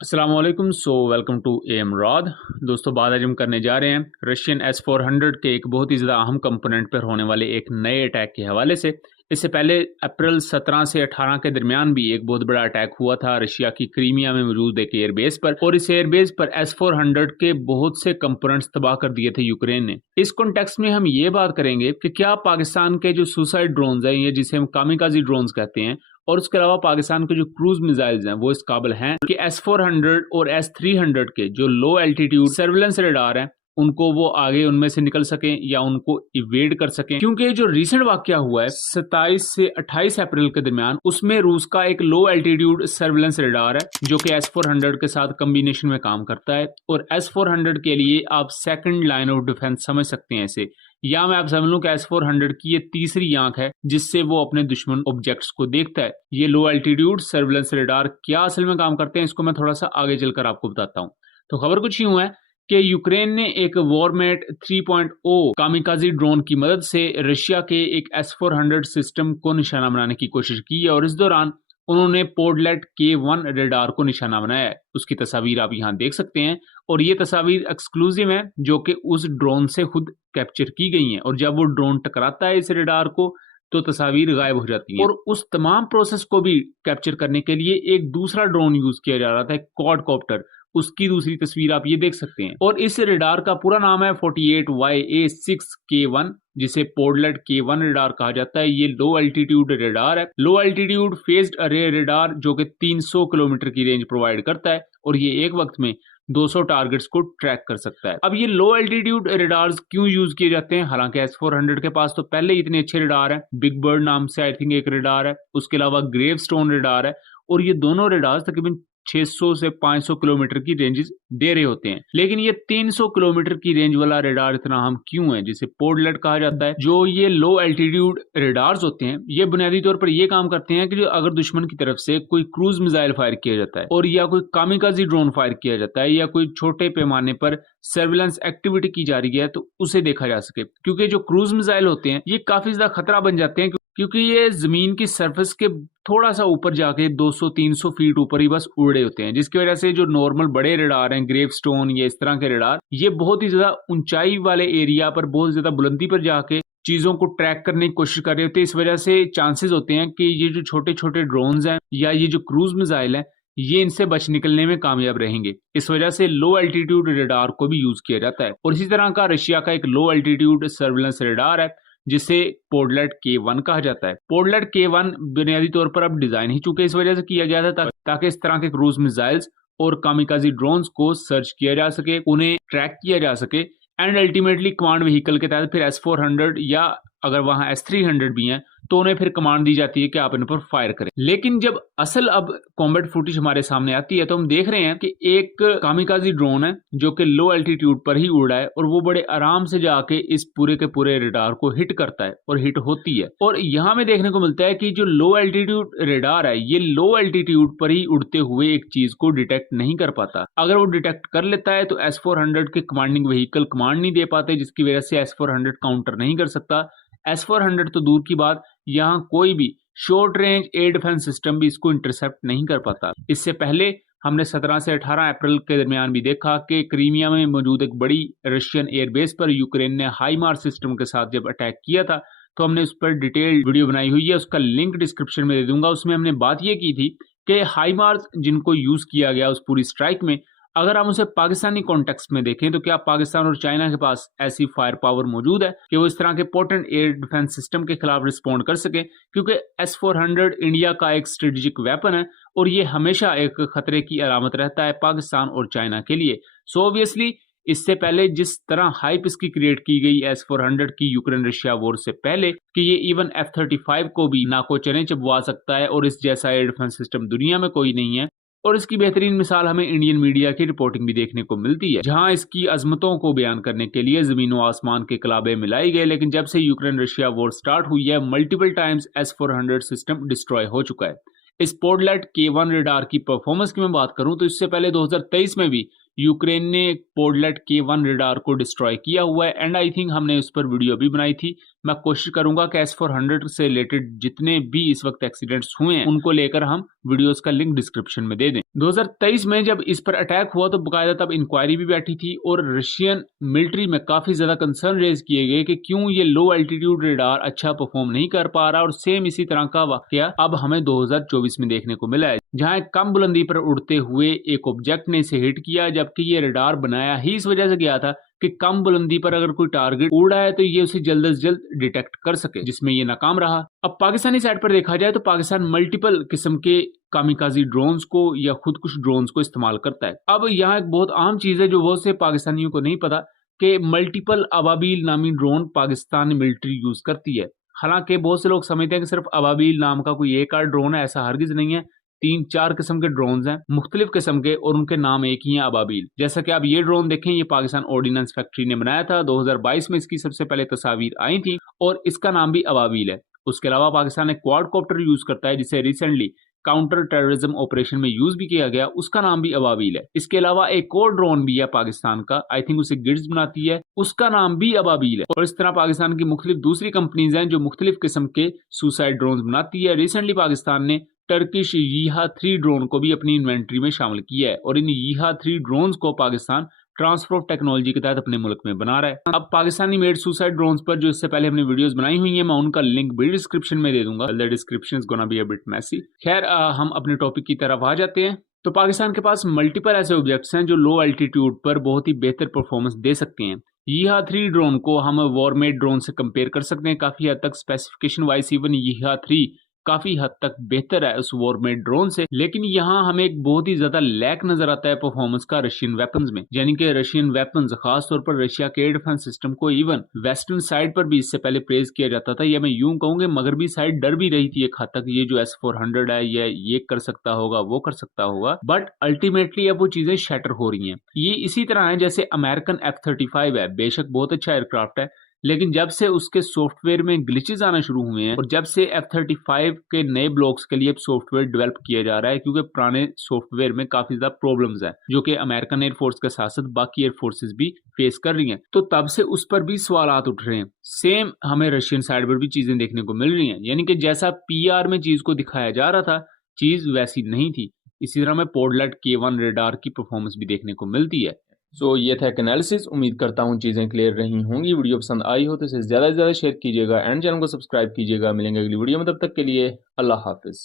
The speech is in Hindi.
अस्सलाम वालेकुम। वेलकम टू एम रॉद। दोस्तों, बात आज हम करने जा रहे हैं रशियन S-400 के एक बहुत ही ज़्यादा अहम कंपोनेंट पर होने वाले एक नए अटैक के हवाले से। इससे पहले अप्रैल 17 से 18 के दरमियान भी एक बहुत बड़ा अटैक हुआ था रशिया की क्रीमिया में मौजूद एक एयरबेस पर, और इस एयरबेस पर S-400 के बहुत से कंपोनेंट्स तबाह कर दिए थे यूक्रेन ने। इस कॉन्टेक्स्ट में हम ये बात करेंगे कि क्या पाकिस्तान के जो सुसाइड ड्रोन्स हैं, ये जिसे हम कामिकाजी ड्रोन्स कहते हैं, और उसके अलावा पाकिस्तान के जो क्रूज मिसाइल्स हैं वो इस काबिल हैं कि S-400 और S-300 के जो लो एल्टीट्यूड सर्विलेंस रडार हैं उनको वो आगे उनमें से निकल सकें या उनको इवेड कर सकें। क्योंकि जो रिसेंट वाकया हुआ है 27 से 28 अप्रैल के दरमियान, उसमें रूस का एक लो एल्टीट्यूड सर्विलेंस रडार है जो कि S-400 के साथ कम्बिनेशन में काम करता है, और S-400 के लिए आप सेकंड लाइन ऑफ डिफेंस समझ सकते हैं इसे, या मैं आप समझ लूं कि S-400 की ये तीसरी आंख है जिससे वो अपने दुश्मन ऑब्जेक्ट्स को देखता है। ये लो एल्टीट्यूड सर्विलेंस रडार क्या असल में काम करते हैं, इसको मैं थोड़ा सा आगे चलकर आपको बताता हूं। तो खबर कुछ यूं है कि यूक्रेन ने एक वॉरमेट 3.0 कामिकाजी ड्रोन की मदद से रशिया के एक S-400 सिस्टम को निशाना बनाने की कोशिश की है, और इस दौरान उन्होंने पोडलेट K1 रडार को निशाना बनाया है। उसकी तस्वीर आप यहाँ देख सकते हैं, और ये तस्वीर एक्सक्लूसिव है जो कि उस ड्रोन से खुद कैप्चर की गई हैं, और जब वो ड्रोन टकराता है इस रडार को तो तस्वीर गायब हो जाती है। और उस तमाम प्रोसेस को भी कैप्चर करने के लिए एक दूसरा ड्रोन यूज किया जा रहा था, एक क्वाडकॉप्टर। उसकी दूसरी तस्वीर आप ये देख सकते हैं, और इस रडार का पूरा नाम है 48YA6K1, जिसे पोडलेट K1 रडार कहा जाता है। ये लो एल्टीट्यूड रडार है, लो एल्टीट्यूड फेज्ड अरे रडार, जो कि 300 किलोमीटर की रेंज प्रोवाइड करता है, और ये एक वक्त में 200 टारगेट्स को ट्रैक कर सकता है। अब ये लो एल्टीट्यूड रडार्स क्यों यूज किए जाते हैं? हालांकि S-400 के पास तो पहले ही इतने अच्छे रडार हैं। बिग बर्ड नाम से आई थिंक एक रडार है, उसके अलावा ग्रेव स्टोन रडार है, और ये दोनों रडार्स तकरीबन 600 से 500 किलोमीटर की रेंजेस दे रहे होते हैं। लेकिन ये 300 किलोमीटर की रेंज वाला रडार इतना अहम क्यों है, जिसे पोडलेट कहा जाता है? जो ये लो एल्टीट्यूड रडार्स होते हैं ये बुनियादी तौर पर ये काम करते हैं कि जो अगर दुश्मन की तरफ से कोई क्रूज मिसाइल फायर किया जाता है, और या कोई कामिकाजी ड्रोन फायर किया जाता है, या कोई छोटे पैमाने पर सर्विलेंस एक्टिविटी की जा रही है, तो उसे देखा जा सके। क्योंकि जो क्रूज मिसाइल होते हैं ये काफी ज्यादा खतरा बन जाते हैं, क्योंकि ये जमीन की सरफेस के थोड़ा सा ऊपर जाके 200-300 फीट ऊपर ही बस उड़ रहे होते हैं, जिसकी वजह से जो नॉर्मल बड़े रडार हैं, ग्रेव स्टोन या इस तरह के रडार, ये बहुत ही ज्यादा ऊंचाई वाले एरिया पर, बहुत ज्यादा बुलंदी पर जाके चीजों को ट्रैक करने की कोशिश कर रहे होते हैं। इस वजह से चांसेस होते हैं कि ये जो छोटे छोटे ड्रोन्स हैं या ये जो क्रूज मिसाइल है ये इनसे बच निकलने में कामयाब रहेंगे। इस वजह से लो एल्टीट्यूड रडार को भी यूज किया जाता है। और इसी तरह का रशिया का एक लो एल्टीट्यूड सर्विलेंस रडार है जिसे पोडलेट K1 कहा जाता है। पोडलेट K1 बुनियादी तौर पर अब डिजाइन ही चूंकि इस वजह से किया गया था ताकि इस तरह के क्रूज मिसाइल्स और कामिकाजी ड्रोन्स को सर्च किया जा सके, उन्हें ट्रैक किया जा सके, एंड अल्टीमेटली कमांड व्हीकल के तहत फिर S-400 या अगर वहां S-300 भी हैं तो उन्हें फिर कमांड दी जाती है कि आप इन पर फायर करें। लेकिन जब असल अब कॉम्बैट फुटेज हमारे सामने आती है तो हम देख रहे हैं कि एक कामिकाजी ड्रोन है जो कि लो एल्टीट्यूड पर ही उड़ा है, और वो बड़े आराम से जाके इस पूरे के पूरे रडार को हिट करता है और हिट होती है। और यहाँ में देखने को मिलता है कि जो लो एल्टीट्यूड रडार है ये लो एल्टीट्यूड पर ही उड़ते हुए एक चीज को डिटेक्ट नहीं कर पाता। अगर वो डिटेक्ट कर लेता है तो S-400 के कमांडिंग व्हीकल कमांड नहीं दे पाते, जिसकी वजह से S-400 काउंटर नहीं कर सकता। S-400 तो दूर की बात, यहाँ कोई भी short range air defence system भी इसको इंटरसेप्ट नहीं कर पाता। इससे पहले हमने 17 से 18 अप्रैल के दरमियान भी देखा कि क्रीमिया में मौजूद एक बड़ी रशियन एयरबेस पर यूक्रेन ने हाईमार्स सिस्टम के साथ जब अटैक किया था, तो हमने उस पर डिटेल्ड वीडियो बनाई हुई है, उसका लिंक डिस्क्रिप्शन में दे दूंगा। उसमें हमने बात यह की थी कि हाईमार्स जिनको यूज किया गया उस पूरी स्ट्राइक में, अगर हम उसे पाकिस्तानी कॉन्टेक्स्ट में देखें तो क्या पाकिस्तान और चाइना के पास ऐसी फायर पावर मौजूद है कि वो इस तरह के पोटेंट एयर डिफेंस सिस्टम के खिलाफ रिस्पॉन्ड कर सके? क्योंकि S-400 इंडिया का एक स्ट्रेटेजिक वेपन है, और ये हमेशा एक खतरे की अलामत रहता है पाकिस्तान और चाइना के लिए। सो ऑब्वियसली इससे पहले जिस तरह हाइप इसकी क्रिएट की गई S-400 की यूक्रेन रशिया वॉर से पहले कि ये इवन F-35 को भी नाको चने चबवा सकता है, और इस जैसा एयर डिफेंस सिस्टम दुनिया में कोई नहीं है। और इसकी बेहतरीन मिसाल हमें इंडियन मीडिया की रिपोर्टिंग भी देखने को मिलती है, जहां इसकी अजमतों को बयान करने के लिए जमीन व आसमान के कलाबे मिलाई गए। लेकिन जब से यूक्रेन रशिया वॉर स्टार्ट हुई है multiple times S-400 system destroy हो चुका है। इस पोडलेट K1 रडार की परफॉर्मेंस की मैं बात करूं तो इससे पहले 2023 में भी यूक्रेन ने पोडलेट K1 रडार को डिस्ट्रॉय किया हुआ है, एंड आई थिंक हमने उस पर वीडियो भी बनाई थी। मैं कोशिश करूंगा कि S-400 से रिलेटेड जितने भी इस वक्त एक्सीडेंट्स हुए हैं उनको लेकर हम वीडियोस का लिंक डिस्क्रिप्शन में दे दें। 2023 में जब इस पर अटैक हुआ तो बाकायदा तब इंक्वायरी भी बैठी थी और रशियन मिलिट्री में काफी ज्यादा कंसर्न रेज किए गए कि क्यों ये लो एल्टीट्यूड रेडार अच्छा परफॉर्म नहीं कर पा रहा, और सेम इसी तरह का वाकया अब हमें 2024 में देखने को मिला है, जहां एक कम बुलंदी पर उड़ते हुए एक ऑब्जेक्ट ने इसे हिट किया, जबकि ये रेडार बनाया ही इस वजह से गया था कि कम बुलंदी पर अगर कोई टारगेट उड़ रहा है तो ये उसे जल्द से जल्द डिटेक्ट कर सके, जिसमें ये नाकाम रहा। अब पाकिस्तानी साइड पर देखा जाए तो पाकिस्तान मल्टीपल किस्म के कामिकाजी ड्रोन्स को या खुद कुछ ड्रोन्स को इस्तेमाल करता है। अब यहाँ एक बहुत आम चीज है जो बहुत से पाकिस्तानियों को नहीं पता कि मल्टीपल अबाबील नामी ड्रोन पाकिस्तानी मिलिट्री यूज करती है। हालांकि बहुत से लोग समझते हैं कि सिर्फ अबाबील नाम का कोई एक आध ड्रोन है, ऐसा हरगिज नहीं है। 3-4 किस्म के ड्रोन्स हैं मुख्तलिफ किस्म के, और उनके नाम एक ही है, अबाबील। जैसा कि आप ये ड्रोन देखें, ये पाकिस्तान ऑर्डिनेंस फैक्ट्री ने बनाया था। 2022 में इसकी सबसे पहले तस्वीर आई थी और इसका नाम भी अबाबील है। उसके अलावा पाकिस्तान एक क्वाडकॉप्टर यूज करता है जिसे रिसेंटली काउंटर टेररिज्म ऑपरेशन में यूज भी किया गया, उसका नाम भी अबाबील है। इसके अलावा एक और ड्रोन भी है पाकिस्तान का, आई थिंक उसे गिड्स बनाती है, उसका नाम भी अबाबील है। और इस तरह पाकिस्तान की मुख्तलिफ दूसरी कंपनीज हैं जो मुख्तलिफ किस्म के सुसाइड ड्रोन बनाती है। रिसेंटली पाकिस्तान ने टर्किश यीहा 3 ड्रोन को भी अपनी इन्वेंट्री में शामिल किया है, और इन यीहा 3 ड्रोन्स को पाकिस्तान ट्रांसफर ऑफ टेक्नोलॉजी के तहत अपने मुल्क में बना रहा है। अब पाकिस्तानी मेड सुसाइड ड्रोन्स पर जो इससे पहले हमने वीडियोस बनाई हुई हैं, मैं उनका लिंक भी डिस्क्रिप्शन में दे दूंगा। The description is gonna be a bit messy. खैर, हम अपने टॉपिक की तरफ आ जाते हैं। तो पाकिस्तान के पास मल्टीपल ऐसे ऑब्जेक्ट्स हैं जो लो एल्टीट्यूड पर बहुत ही बेहतर परफॉर्मेंस दे सकते हैं। यीहा 3 ड्रोन को हम वॉरमेड ड्रोन से कंपेयर कर सकते हैं काफी हद तक। स्पेसिफिकेशन वाइज इवन यीहा 3 काफी हद तक बेहतर है उस वॉरमेड ड्रोन से, लेकिन यहाँ हमें एक बहुत ही ज्यादा लैक नजर आता है परफॉर्मेंस का रशियन वेपन्स में। यानी कि रशियन वेपन्स, खास तौर पर रशिया के एयर डिफेंस सिस्टम को इवन वेस्टर्न साइड पर भी इससे पहले प्रेज किया जाता था, या मैं यूं कहूंगा मगरबी साइड डर भी रही थी एक हद तक, ये जो S-400 है ये कर सकता होगा, वो कर सकता होगा, बट अल्टीमेटली अब वो चीजें शैटर हो रही हैं। ये इसी तरह है जैसे अमेरिकन F-35 है, बेशक बहुत अच्छा एयरक्राफ्ट है, लेकिन जब से उसके सॉफ्टवेयर में ग्लिचेस आना शुरू हुए हैं और जब से F-35 के नए ब्लॉक्स के लिए सॉफ्टवेयर डेवलप किया जा रहा है, क्योंकि पुराने सॉफ्टवेयर में काफी ज्यादा प्रॉब्लम्स हैं जो कि अमेरिकन एयरफोर्स के साथ साथ बाकी एयरफोर्सेस भी फेस कर रही हैं, तो तब से उस पर भी सवालात उठ रहे हैं। सेम हमें रशियन साइड पर भी चीजें देखने को मिल रही हैं, यानी कि जैसा PR में चीज को दिखाया जा रहा था चीज वैसी नहीं थी। इसी तरह में पोर्टलैट K1 रेडार की परफॉर्मेंस भी देखने को मिलती है। ये था एक एनालिसिस। उम्मीद करता हूँ चीज़ें क्लियर रही होंगी। वीडियो पसंद आई हो तो इसे ज़्यादा से ज़्यादा शेयर कीजिएगा एंड चैनल को सब्सक्राइब कीजिएगा। मिलेंगे अगली वीडियो में, तब तक के लिए अल्लाह हाफिज़।